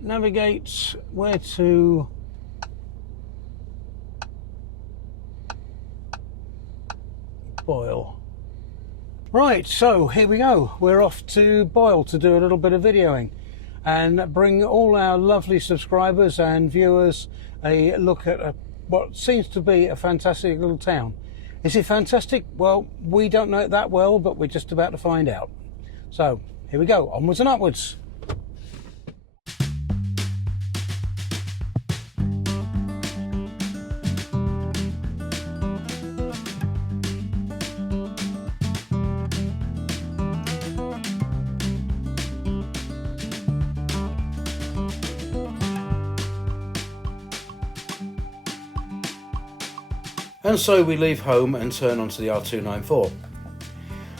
Navigate where to Boyle. Right, so here we go. We're off to Boyle to do a little bit of videoing and bring all our lovely subscribers and viewers a look at what seems to be a fantastic little town. Is it fantastic? Well, we don't know it that well, but we're just about to find out. So here we go, onwards and upwards. And so we leave home and turn onto the R294.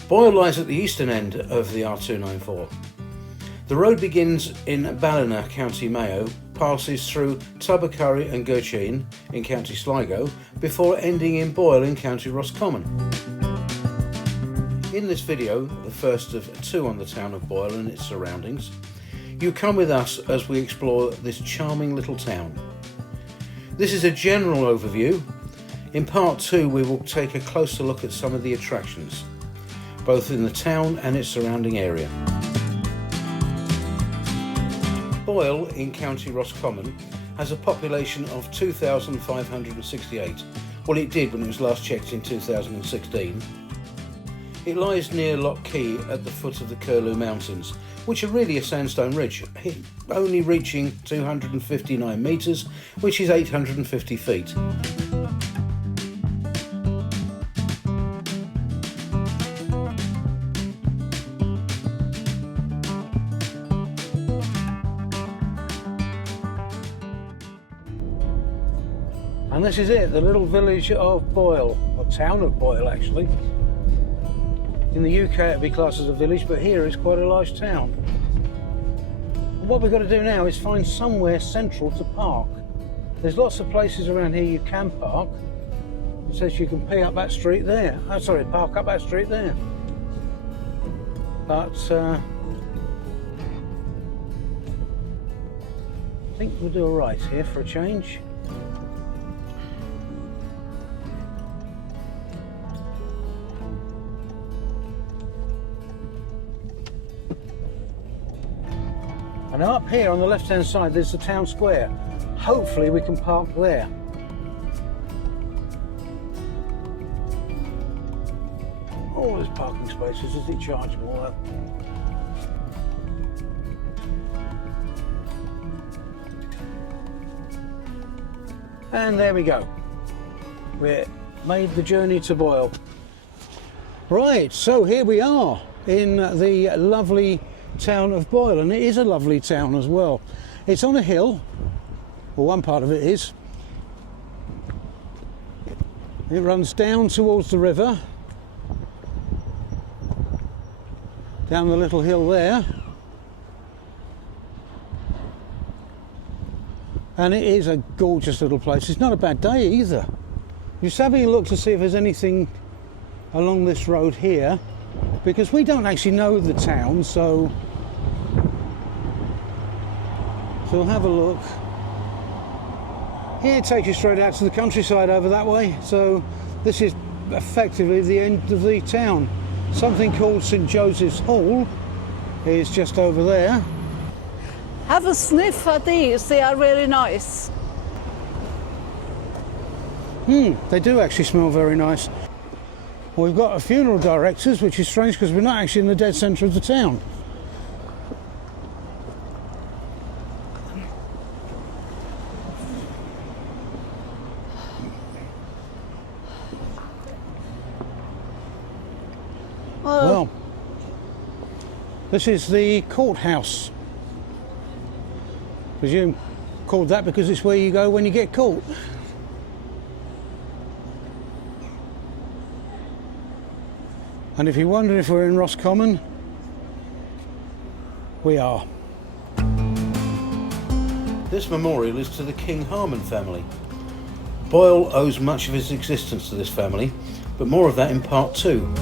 Boyle lies at the eastern end of the R294. The road begins in Ballina, County Mayo, passes through Tubbercurry and Gurcheen in County Sligo, before ending in Boyle in County Roscommon. In this video, the first of two on the town of Boyle and its surroundings, you come with us as we explore this charming little town. This is a general overview. In part 2 we will take a closer look at some of the attractions, both in the town and its surrounding area. Boyle in County Roscommon has a population of 2,568. Well, it did when it was last checked in 2016. It lies near Loch Key at the foot of the Curlew Mountains, which are really a sandstone ridge, only reaching 259 metres, which is 850 feet. And this is it, the little village of Boyle, or town of Boyle actually. In the UK it'd be classed as a village, but here it's quite a large town. And what we've got to do now is find somewhere central to park. There's lots of places around here you can park. It says you can pay up that street there. Oh, sorry, park up that street there. But I think we'll do a right here for a change. And up here on the left hand side there's the town square. Hopefully we can park there. Oh, there's parking spaces. Is it chargeable though? And there we go. We've made the journey to Boyle. Right, so here we are in the lovely town of Boyle, and it is a lovely town as well. It's on a hill, or one part of it is. It runs down towards the river, down the little hill there, and it is a gorgeous little place. It's not a bad day either. Just having a look to see if there's anything along this road here, because we don't actually know the town, so we'll have a look. Here it takes you straight out to the countryside over that way, so this is effectively the end of the town. Something called St Joseph's Hall is just over there. Have a sniff at these, they are really nice. They do actually smell very nice. We've got a funeral directors, which is strange because we're not actually in the dead centre of the town. Well, this is the courthouse. Presume called that because it's where you go when you get caught. And if you wonder if we're in Roscommon, we are. This memorial is to the King Harmon family. Boyle owes much of his existence to this family, but more of that in part 2.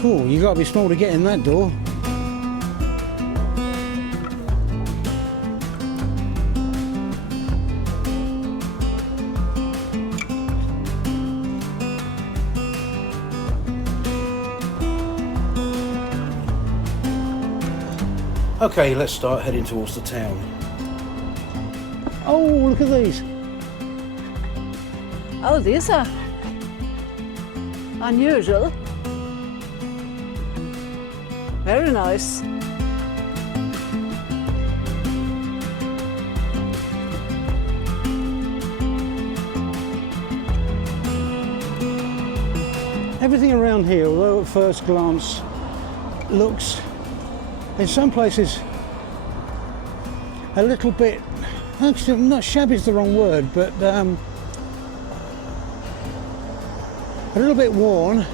Cool, you got to be small to get in that door. Okay, let's start heading towards the town. Oh, look at these. Oh, these are unusual. Very nice. Everything around here, although at first glance looks, in some places, a little bit, actually not shabby is the wrong word, but a little bit worn.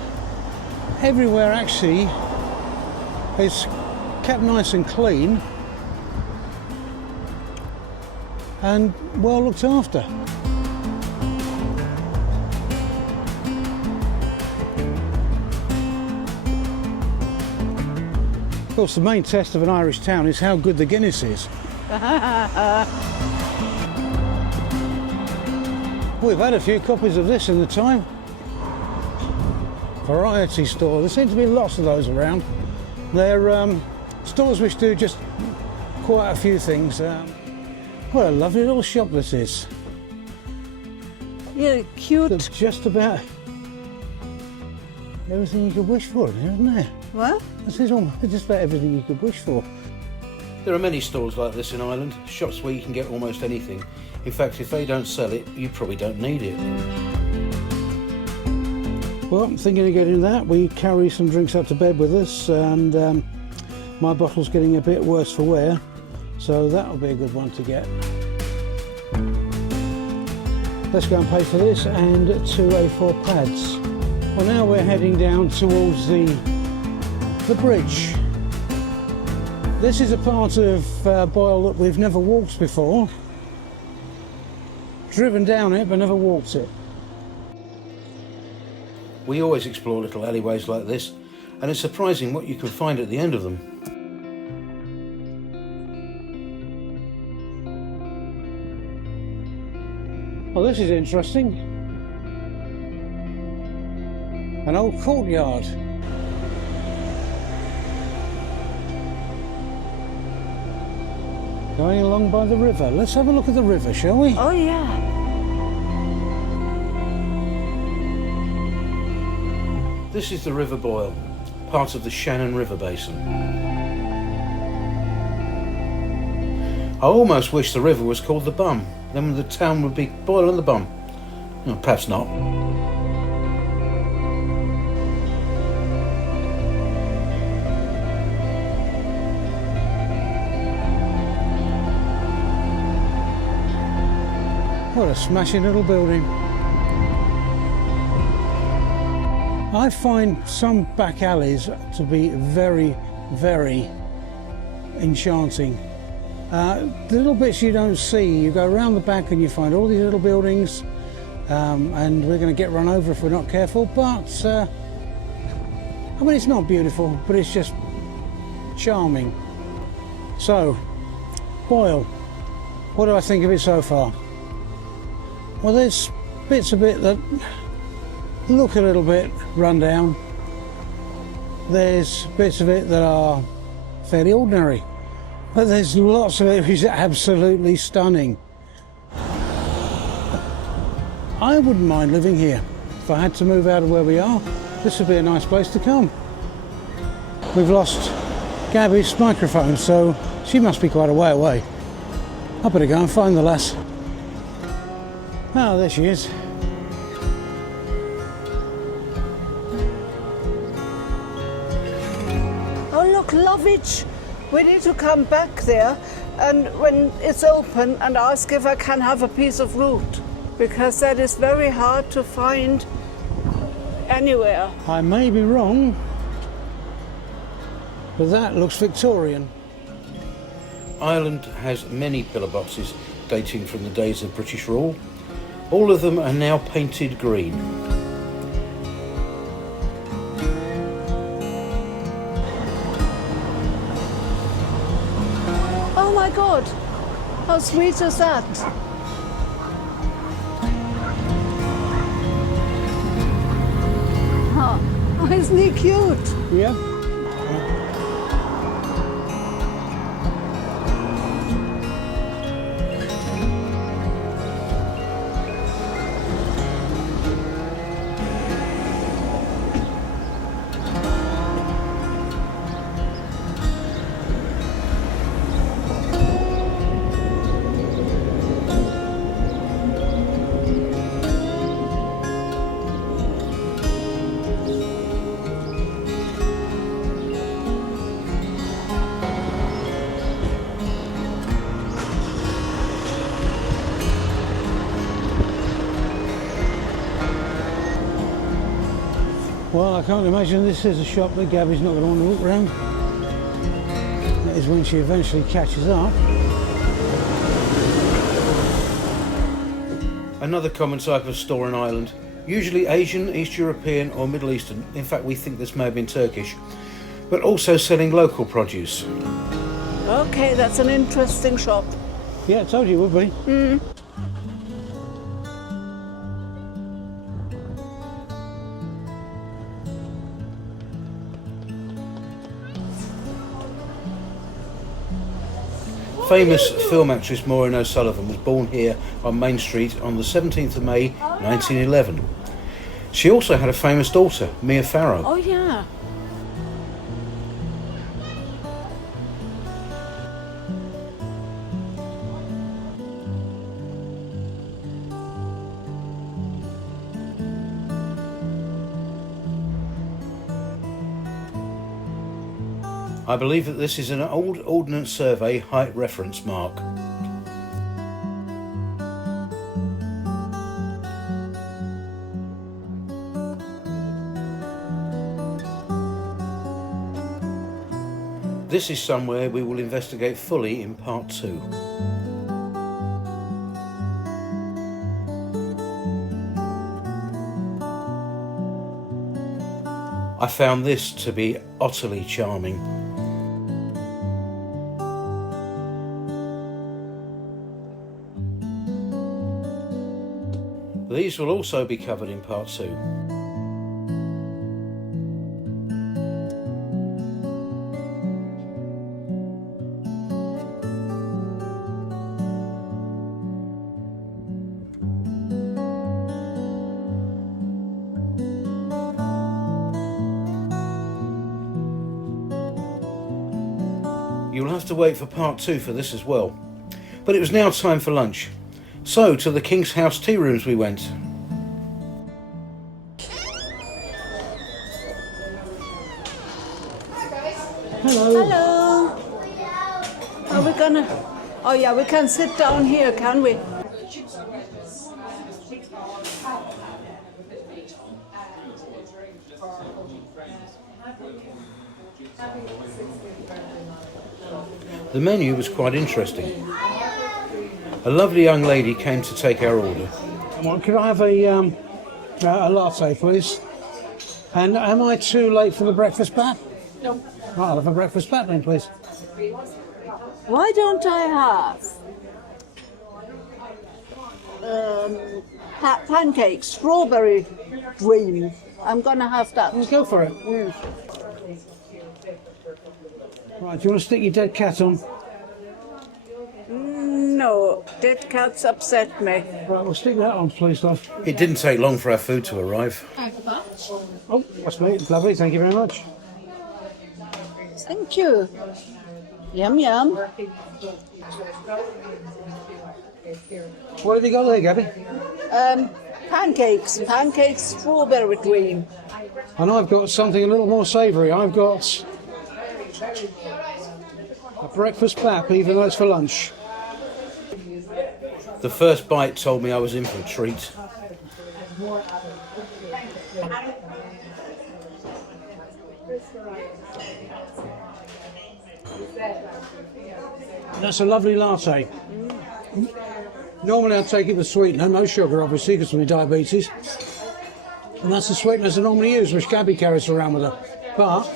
Everywhere actually is kept nice and clean and well looked after. Of course, the main test of an Irish town is how good the Guinness is. We've had a few copies of this in the time. Variety store. There seem to be lots of those around. They're stores which do just quite a few things. What a lovely little shop this is. Yeah, cute. There's just about everything you could wish for in here, isn't there? What? This is almost just about everything you could wish for. There are many stores like this in Ireland, shops where you can get almost anything. In fact, if they don't sell it, you probably don't need it. Well, I'm thinking of getting that. We carry some drinks up to bed with us, and my bottle's getting a bit worse for wear, so that'll be a good one to get. Let's go and pay for this and 2 A4 pads. Well, now we're heading down towards the bridge. This is a part of Boyle that we've never walked before. Driven down it, but never walked it. We always explore little alleyways like this, and it's surprising what you can find at the end of them. Well, this is interesting. An old courtyard. Going along by the river. Let's have a look at the river, shall we? Oh, yeah. This is the River Boyle, part of the Shannon River Basin. I almost wish the river was called the Bum. Then the town would be Boyle and the Bum. No, perhaps not. What a smashing little building. I find some back alleys to be very, very enchanting. The little bits you don't see, you go around the back and you find all these little buildings, and we're going to get run over if we're not careful, but I mean, it's not beautiful, but it's just charming. So, Boyle, what do I think of it so far? Well, there's bits of it that look a little bit run down. There's bits of it that are fairly ordinary, but there's lots of it which is absolutely stunning. I wouldn't mind living here. if I had to move out of where we are, this would be a nice place to come. We've lost Gabby's microphone, so she must be quite a way away. I better go and find the lass. Oh, there she is. Oh, look, Lovitch. We need to come back there and when it's open and ask if I can have a piece of root, because that is very hard to find anywhere. I may be wrong, but that looks Victorian. Ireland has many pillar boxes dating from the days of British rule. All of them are now painted green. Oh my God, how sweet is that? Oh, isn't he cute? Yeah. Well, I can't imagine this is a shop that Gabby's not going to want to walk around. That is when she eventually catches up. Another common type of store in Ireland, usually Asian, East European or Middle Eastern. In fact, we think this may have been Turkish, but also selling local produce. Okay, that's an interesting shop. Yeah, I told you it would be. Famous film actress Maureen O'Sullivan was born here on Main Street on the 17th of May 1911. She also had a famous daughter, Mia Farrow. Oh yeah. I believe that this is an old Ordnance Survey height reference mark. This is somewhere we will investigate fully in part 2. I found this to be utterly charming. These will also be covered in part 2. You'll have to wait for part 2 for this as well. But it was now time for lunch. So, to the King's House tea rooms we went. Hello. Hello. Are we gonna? Oh yeah, we can sit down here, can we? The menu was quite interesting. A lovely young lady came to take our order. Could I have a latte, please? And am I too late for the breakfast bat? No. Right, I'll have a breakfast bat then, please. Why don't I have pancakes, strawberry dream? I'm gonna have that. Let's go for it. Right, do you want to stick your dead cat on? No, no, dead cats upset me. Right, we'll stick that on, please, love. It didn't take long for our food to arrive. Oh, that's me. Lovely. Thank you very much. Thank you. Yum, yum. What have you got there, Gabby? Pancakes, strawberry cream. And I've got something a little more savoury. I've got a breakfast pap, even though it's for lunch. The first bite told me I was in for a treat. That's a lovely latte. Normally I'd take it with sweetener, no sugar obviously because of my diabetes. And that's the sweeteners I normally use, which Gabby carries around with her. But,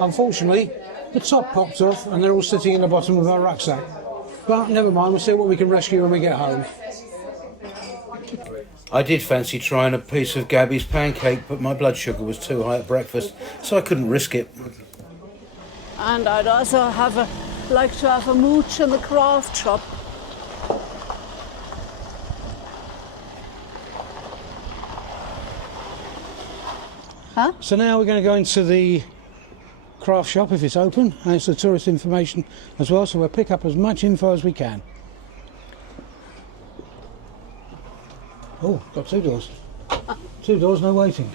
unfortunately, the top popped off and they're all sitting in the bottom of our rucksack. But never mind, we'll see what we can rescue when we get home. I did fancy trying a piece of Gabby's pancake, but my blood sugar was too high at breakfast, so I couldn't risk it. And I'd also like to have a mooch in the craft shop. Huh? So now we're going to go into the craft shop if it's open, and it's the tourist information as well, so we'll pick up as much info as we can. Oh, got two doors. Two doors, no waiting.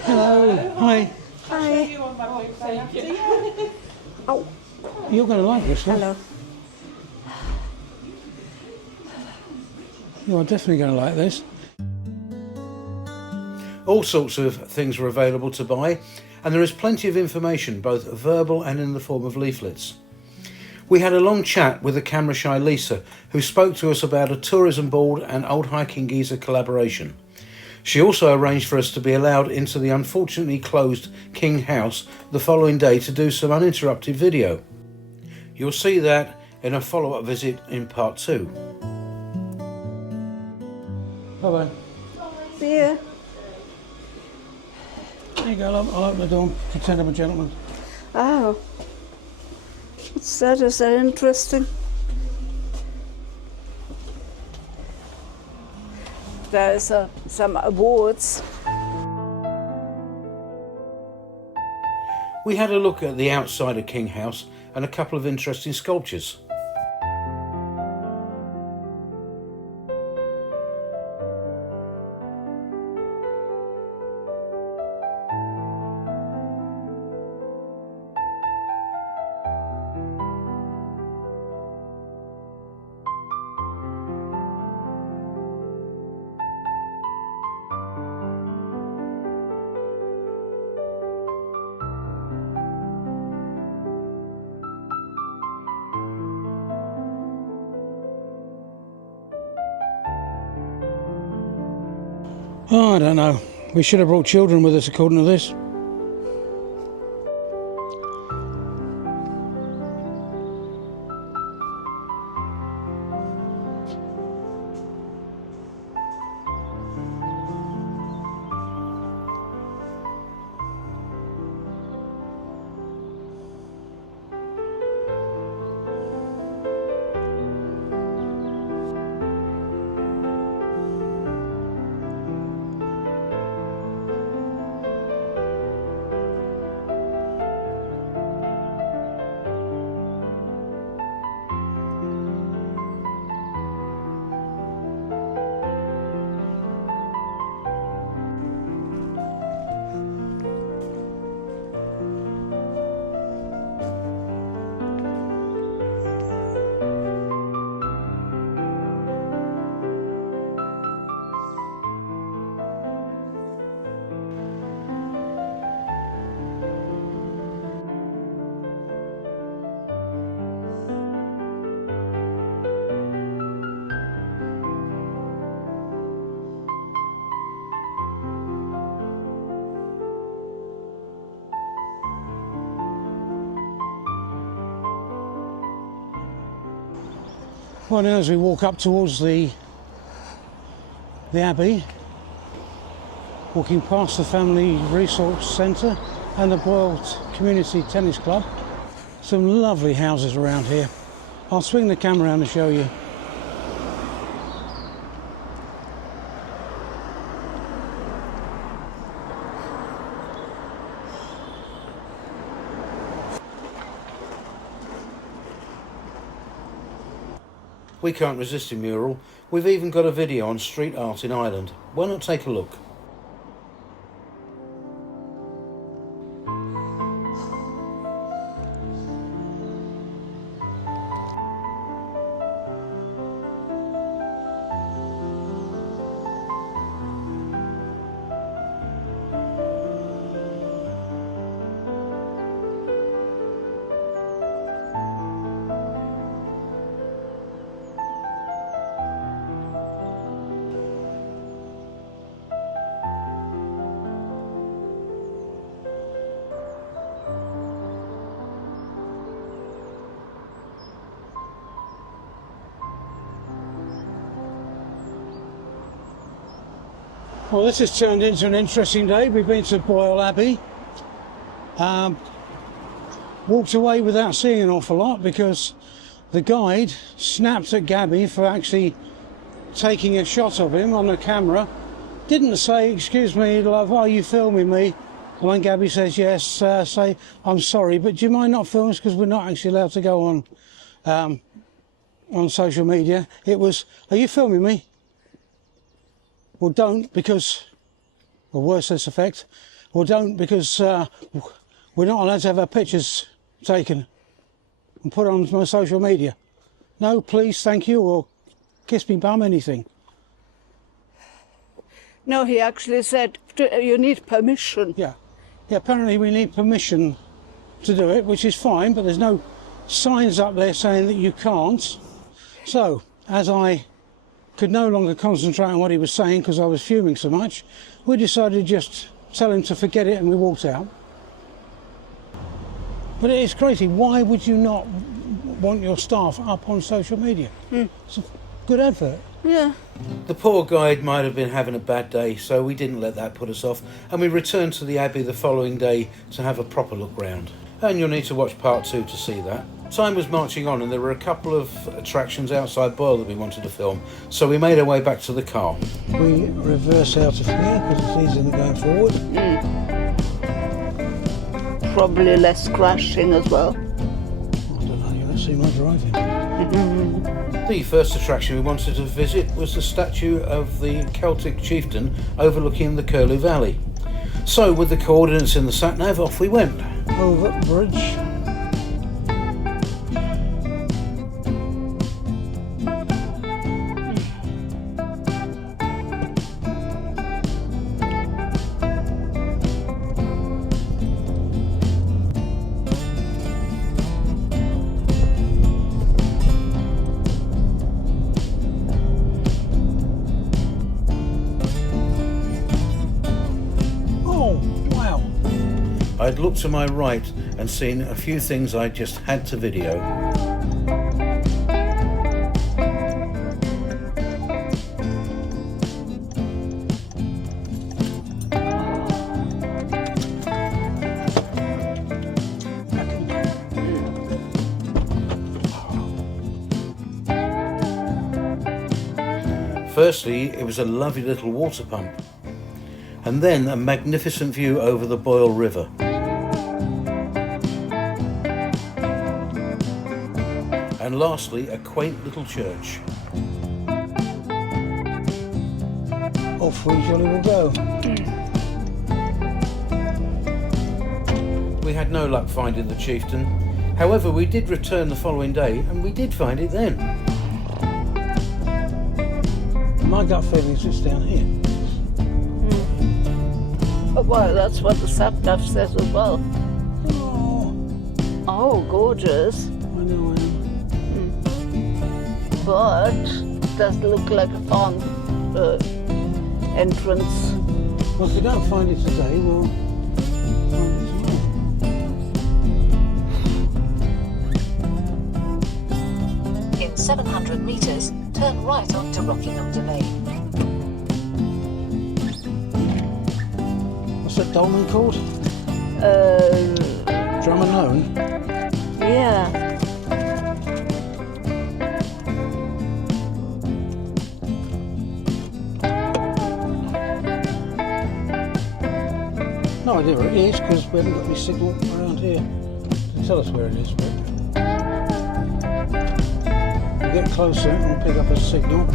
Hello. Hi. Hi. Oh. You're going to like this, love. Hello. You are definitely going to like this. All sorts of things are available to buy, and there is plenty of information, both verbal and in the form of leaflets. We had a long chat with the camera shy Lisa, who spoke to us about a tourism board and Old Hiking Geezer collaboration. She also arranged for us to be allowed into the unfortunately closed King House the following day to do some uninterrupted video. You'll see that in a follow-up visit in part 2. Bye-bye. See ya. There you go, I'll open the door and pretend I'm a gentleman. Oh. What's that? Is that interesting? There's some awards. We had a look at the outside of King House and a couple of interesting sculptures. Oh, I don't know. We should have brought children with us according to this. Well, now as we walk up towards the Abbey, walking past the Family Resource Centre and the Boyle Community Tennis Club, some lovely houses around here. I'll swing the camera around to show you. We can't resist a mural. We've even got a video on street art in Ireland. Why not take a look? Well, this has turned into an interesting day. We've been to Boyle Abbey. Walked away without seeing an awful lot because the guide snapped at Gabby for actually taking a shot of him on the camera. Didn't say, "Excuse me, love, are you filming me?" And when Gabby says yes, say, "I'm sorry, but do you mind not filming us because we're not actually allowed to go on social media." It was, "Are you filming me?" Well, don't, because, or worse this effect, or don't, because we're not allowed to have our pictures taken and put on my social media. No, please, thank you, or kiss me bum, anything. No, he actually said, you need permission. Yeah, apparently we need permission to do it, which is fine, but there's no signs up there saying that you can't. So, as I could no longer concentrate on what he was saying because I was fuming so much, we decided to just tell him to forget it and we walked out. But it is crazy. Why would you not want your staff up on social media? It's a good advert. Yeah. The poor guide might have been having a bad day, so we didn't let that put us off, and we returned to the Abbey the following day to have a proper look round. And you'll need to watch part 2 to see that. Time was marching on and there were a couple of attractions outside Boyle that we wanted to film, so we made our way back to the car. We reverse out of here because it's easier than going forward. Probably less crashing as well. I don't know, you don't see my driving. The first attraction we wanted to visit was the statue of the Celtic chieftain overlooking the Curlew Valley. So with the coordinates in the sat-nav, off we went. Over the bridge. I'd looked to my right and seen a few things I just had to video. Firstly, it was a lovely little water pump, and then a magnificent view over the Boyle River. And lastly, a quaint little church. Off we jolly will go. We had no luck finding the chieftain. However, we did return the following day and we did find it then. My gut feeling is it's down here. Oh, well, that's what the sat-nav says as well. Oh, gorgeous. I know. But it does look like a farm entrance. Well, if we don't find it today, we'll find it tomorrow. In 700 metres, turn right onto Rockingham Domain. What's that dolmen called? Drummer known? Yeah. idea where it is because we haven't got any signal around here to tell us where it is. But we'll get closer and pick up a signal.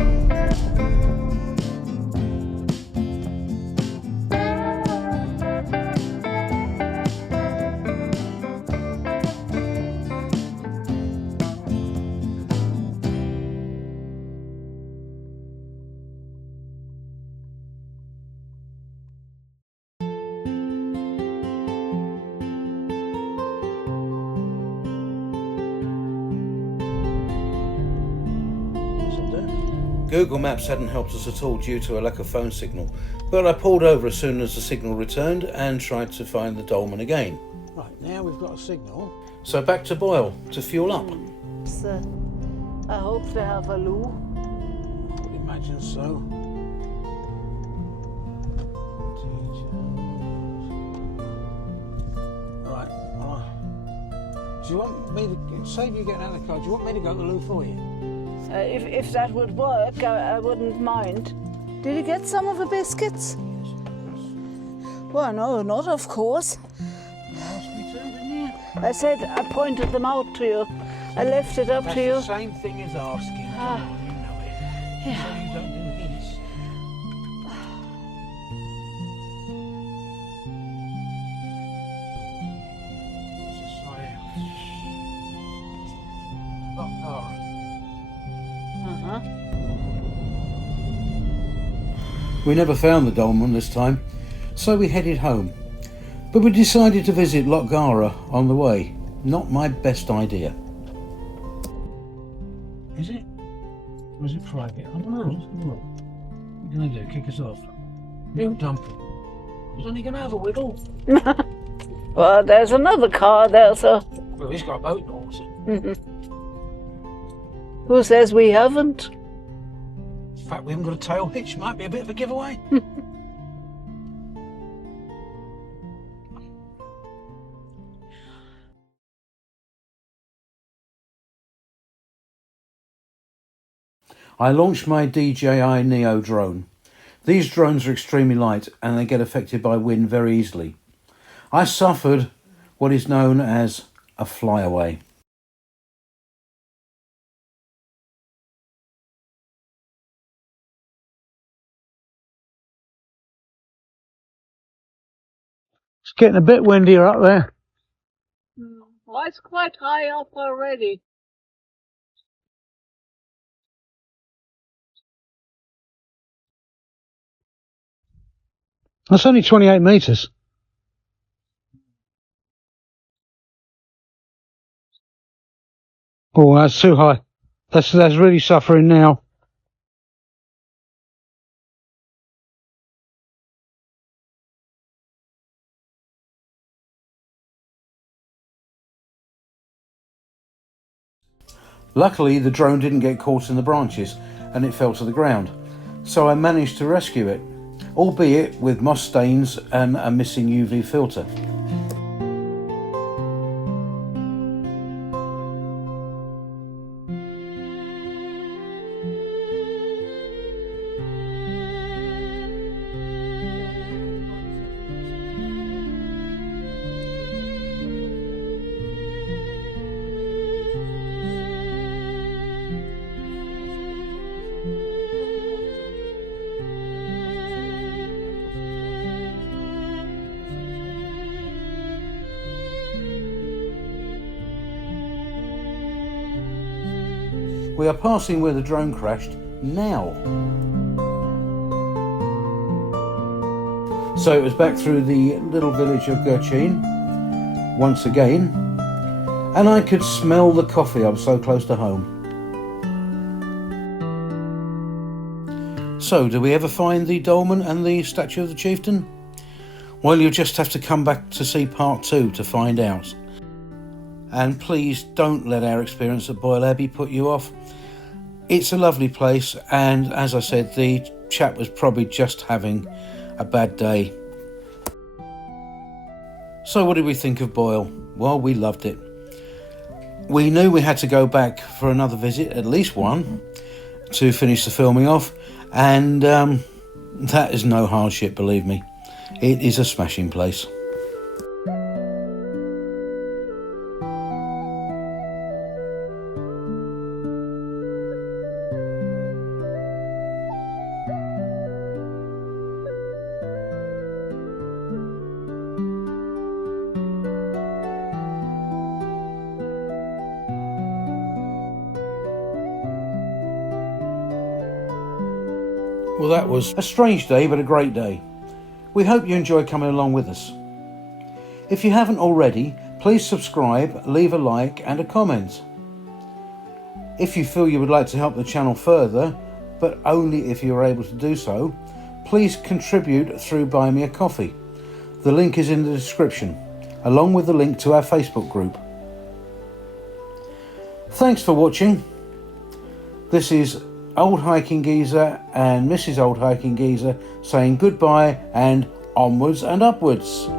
Google Maps hadn't helped us at all due to a lack of phone signal, but I pulled over as soon as the signal returned and tried to find the dolmen again. Right, now we've got a signal. So back to Boyle to fuel up. So, I hope they have a loo. I would imagine so. Right, do you want me to save you getting out of the car? Do you want me to go to the loo for you? If that would work, I wouldn't mind. Did you get some of the biscuits? Well, no, not of course. I said I pointed them out to you. I left it up to you. That's the same thing as asking. Come on, you know it. Yeah. So you don't do hints. What's this side out? Lock car. We never found the dolmen this time, so we headed home. But we decided to visit Loch Gara on the way. Not my best idea. Is it? Or is it private? I don't know. Let's have a look. What are you going to do? Kick us off? You dump it. I was only going to have a wiggle. Well, there's another car there, so. Well, he's got a boat also. Who says we haven't? In fact, we haven't got a tail hitch. Might be a bit of a giveaway. I launched my DJI Neo drone. These drones are extremely light and they get affected by wind very easily. I suffered what is known as a flyaway. It's getting a bit windier up there. Well, it's quite high up already. That's only 28 metres. Oh, that's too high. That's really suffering now. Luckily, the drone didn't get caught in the branches and it fell to the ground, so I managed to rescue it, albeit with moss stains and a missing UV filter. We are passing where the drone crashed now. So it was back through the little village of Gurchin once again, and I could smell the coffee. I was so close to home. So, do we ever find the dolmen and the statue of the chieftain? Well, you'll just have to come back to see part 2 to find out. And please don't let our experience at Boyle Abbey put you off. It's a lovely place, and as I said, the chap was probably just having a bad day. So what did we think of Boyle? Well, we loved it. We knew we had to go back for another visit, at least one, to finish the filming off, and that is no hardship, believe me. It is a smashing place. Well, that was a strange day, but a great day. We hope you enjoy coming along with us. If you haven't already, please subscribe, leave a like and a comment. If you feel you would like to help the channel further, but only if you are able to do so, please contribute through Buy Me a Coffee. The link is in the description, along with the link to our Facebook group. Thanks for watching. This is Old Hiking Geezer and Mrs. Old Hiking Geezer saying goodbye and onwards and upwards.